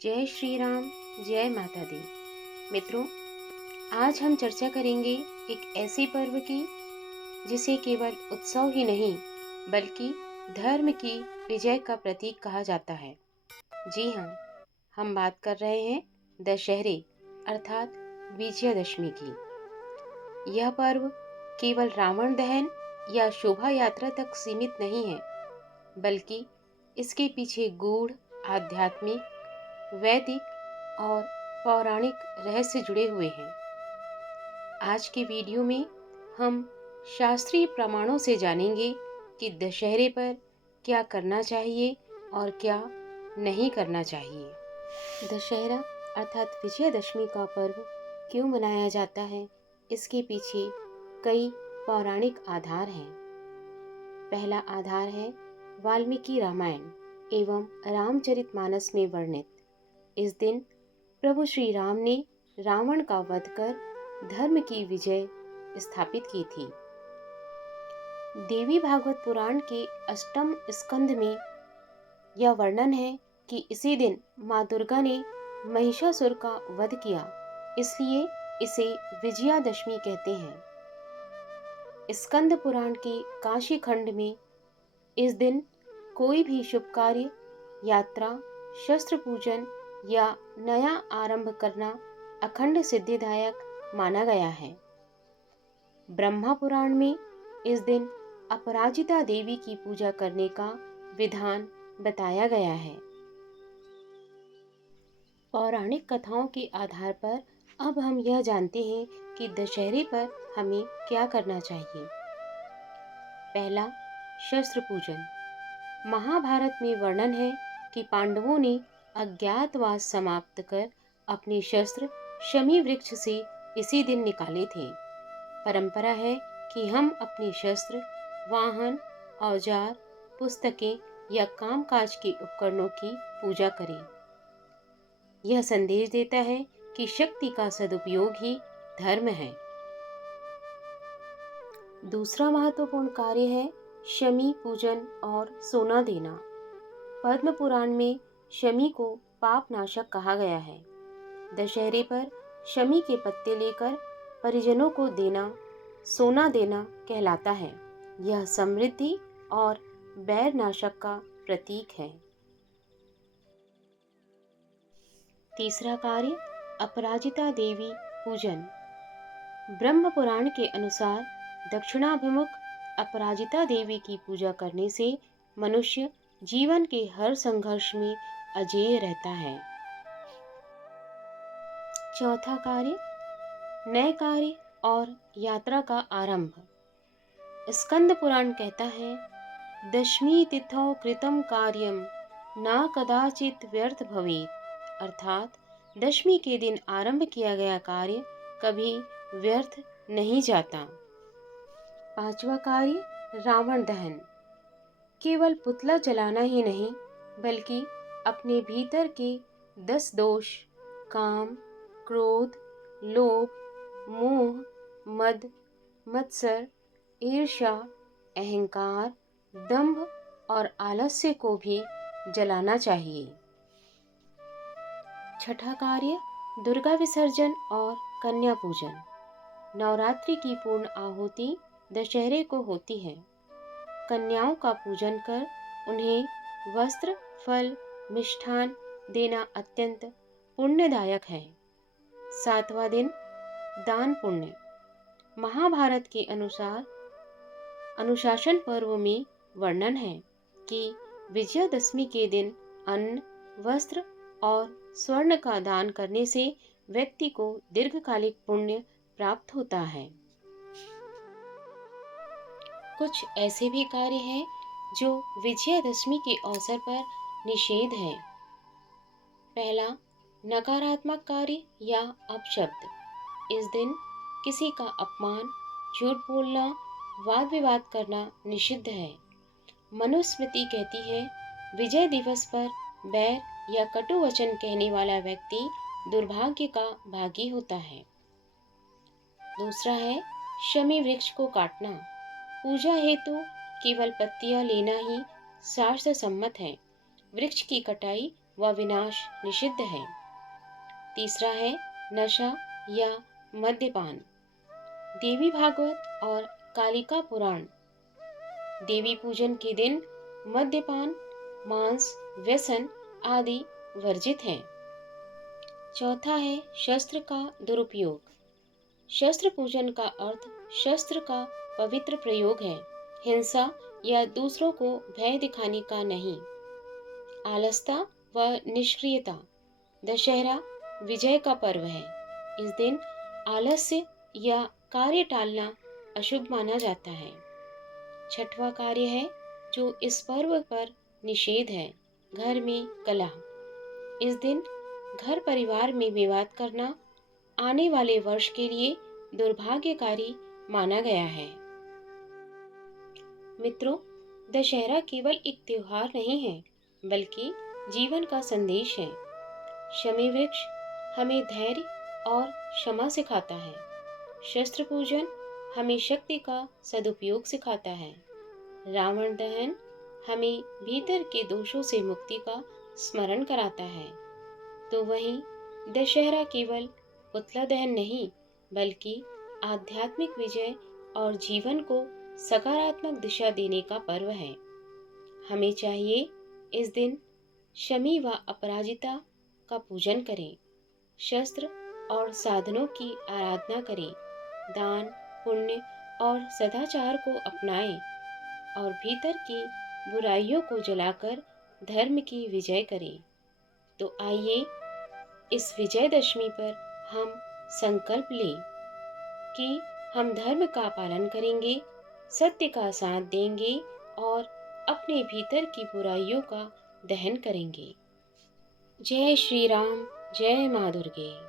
जय श्री राम, जय माता दी। मित्रों, आज हम चर्चा करेंगे एक ऐसे पर्व की जिसे केवल उत्सव ही नहीं बल्कि धर्म की विजय का प्रतीक कहा जाता है। जी हाँ, हम बात कर रहे हैं दशहरे अर्थात विजयादशमी की। यह पर्व केवल रावण दहन या शोभा यात्रा तक सीमित नहीं है, बल्कि इसके पीछे गूढ़ आध्यात्मिक, वैदिक और पौराणिक रहस्य जुड़े हुए हैं। आज के वीडियो में हम शास्त्रीय प्रमाणों से जानेंगे कि दशहरे पर क्या करना चाहिए और क्या नहीं करना चाहिए। दशहरा अर्थात विजयादशमी का पर्व क्यों मनाया जाता है, इसके पीछे कई पौराणिक आधार हैं। पहला आधार है वाल्मीकि रामायण एवं रामचरितमानस में वर्णित। इस दिन प्रभु श्री राम ने रावण का वध कर धर्म की विजय स्थापित की थी। देवी भागवत पुराण के अष्टम स्कंद में यह वर्णन है कि इसी दिन माँ दुर्गा ने महिषासुर का वध किया, इसलिए इसे विजयादशमी कहते हैं। स्कंद पुराण के काशी खंड में इस दिन कोई भी शुभ कार्य, यात्रा, शस्त्र पूजन या नया आरंभ करना अखंड सिद्धिदायक माना गया है। ब्रह्मा पुराण में इस दिन अपराजिता देवी की पूजा करने का विधान बताया गया है। पौराणिक कथाओं के आधार पर अब हम यह जानते हैं कि दशहरे पर हमें क्या करना चाहिए। पहला, शस्त्र पूजन। महाभारत में वर्णन है कि पांडवों ने अज्ञातवास समाप्त कर अपने शस्त्र शमी वृक्ष से इसी दिन निकाले थे। परंपरा है कि हम अपने शस्त्र, वाहन, औजार, पुस्तकें या कामकाज के उपकरणों की पूजा करें। यह संदेश देता है कि शक्ति का सदुपयोग ही धर्म है। दूसरा महत्वपूर्ण कार्य है शमी पूजन और सोना देना। पद्म पुराण में शमी को पाप नाशक कहा गया है। दशहरे पर शमी के पत्ते लेकर परिजनों को देना, सोना देना कहलाता है। यह समृद्धि और बैर नाशक का प्रतीक है। तीसरा कार्य, अपराजिता देवी पूजन। ब्रह्म पुराण के अनुसार दक्षिणाभिमुख अपराजिता देवी की पूजा करने से मनुष्य जीवन के हर संघर्ष में अजेय रहता है। चौथा कार्य, नए कार्य और यात्रा का आरंभ। स्कंद पुराण कहता है, दशमी तिथौ कृतं कार्यम न कदाचित व्यर्थ भवेत्, अर्थात दशमी के दिन आरंभ किया गया कार्य कभी व्यर्थ नहीं जाता। पांचवा कार्य, रावण दहन। केवल पुतला जलाना ही नहीं बल्कि अपने भीतर के 10 दोष, काम, क्रोध, लोभ, मोह, मद, मत्सर, ईर्ष्या, अहंकार, दंभ और आलस्य को भी जलाना चाहिए। छठा कार्य, दुर्गा विसर्जन और कन्या पूजन। नवरात्रि की पूर्ण आहुति दशहरे को होती है। कन्याओं का पूजन कर उन्हें वस्त्र, फल, मिष्ठान देना अत्यंत पुण्यदायक है। सातवां दिन, दान पुण्य। महाभारत के अनुसार अनुशासन पर्व में वर्णन है कि विजयादशमी के दिन अन्न, वस्त्र और स्वर्ण का दान करने से व्यक्ति को दीर्घकालिक पुण्य प्राप्त होता है। कुछ ऐसे भी कार्य हैं जो विजयादशमी के अवसर पर निषेध है। पहला, नकारात्मक कार्य या अपशब्द। इस दिन किसी का अपमान, झूठ बोलना, वाद विवाद करना निषिद्ध है। मनुस्मृति कहती है, विजय दिवस पर बैर या कटु वचन कहने वाला व्यक्ति दुर्भाग्य का भागी होता है। दूसरा है शमी वृक्ष को काटना। पूजा हेतु केवल पत्तियां लेना ही शास्त्र सम्मत है। वृक्ष की कटाई व विनाश निषिद्ध है। तीसरा है नशा या मद्यपान। देवी भागवत और कालिका पुराण। देवी पूजन के दिन मद्यपान, मांस, व्यसन आदि वर्जित हैं। चौथा है शस्त्र का दुरुपयोग। शस्त्र पूजन का अर्थ शस्त्र का पवित्र प्रयोग है, हिंसा या दूसरों को भय दिखाने का नहीं। आलसता व निष्क्रियता। दशहरा विजय का पर्व है। इस दिन आलस्य या कार्य टालना अशुभ माना जाता है। छठवां कार्य है जो इस पर्व पर निषेध है, घर में कलह। इस दिन घर परिवार में विवाद करना आने वाले वर्ष के लिए दुर्भाग्यकारी माना गया है। मित्रों, दशहरा केवल एक त्योहार नहीं है, बल्कि जीवन का संदेश है। शमी वृक्ष हमें धैर्य और क्षमा सिखाता है। शस्त्र पूजन हमें शक्ति का सदुपयोग सिखाता है। रावण दहन हमें भीतर के दोषों से मुक्ति का स्मरण कराता है। तो वहीं दशहरा केवल पुतला दहन नहीं, बल्कि आध्यात्मिक विजय और जीवन को सकारात्मक दिशा देने का पर्व है। हमें चाहिए इस दिन शमी व अपराजिता का पूजन करें, शस्त्र और साधनों की आराधना करें, दान, पुण्य और सदाचार को अपनाएं और भीतर की बुराइयों को जलाकर धर्म की विजय करें। तो आइए इस विजयदशमी पर हम संकल्प लें कि हम धर्म का पालन करेंगे, सत्य का साथ देंगे और अपने भीतर की बुराइयों का दहन करेंगे। जय श्री राम, जय माँ दुर्गे।